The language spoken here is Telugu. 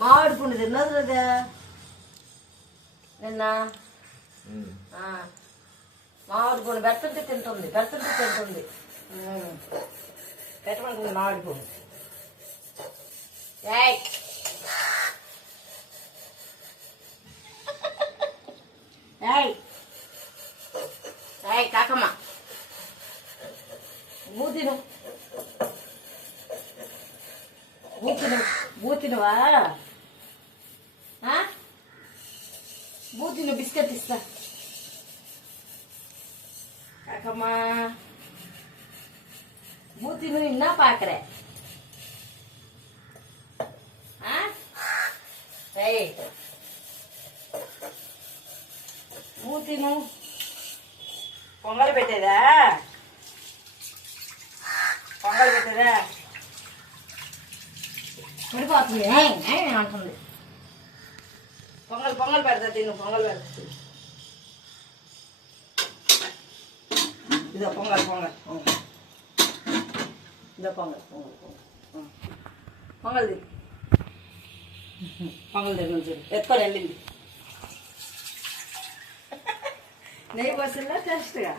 మామిడి పండు తిన్నది లేదా నిన్న? మామిడి పండు పెడుతుంటే తింటుంది, పెడుతుంటే తింటుంది. పెట్టమంటుంది మామిడి పండు. ఏయ్ ఏయ్ ఏయ్ కాకమ్మ బూతిను బూతిను బూతినువా? బూతిను బిస్కెట్ ఇస్తా కాకమ్మ. బూతిను ఇన్నా పాకరే. ఏయ్ బూతిను పొంగల్ పెట్టేదా? పొంగల్ పెట్టేదా? పడిపోతుంది అంటుంది. పొంగల్ పెడతా తిను, పొంగల్ పెడతా తిను. ఇదో పొంగల్ ఇదో పొంగల్ తిను చూడు. ఎత్తుకొని వెళ్ళింది. నెయ్యి బస్సుల్లో టేస్ట్గా.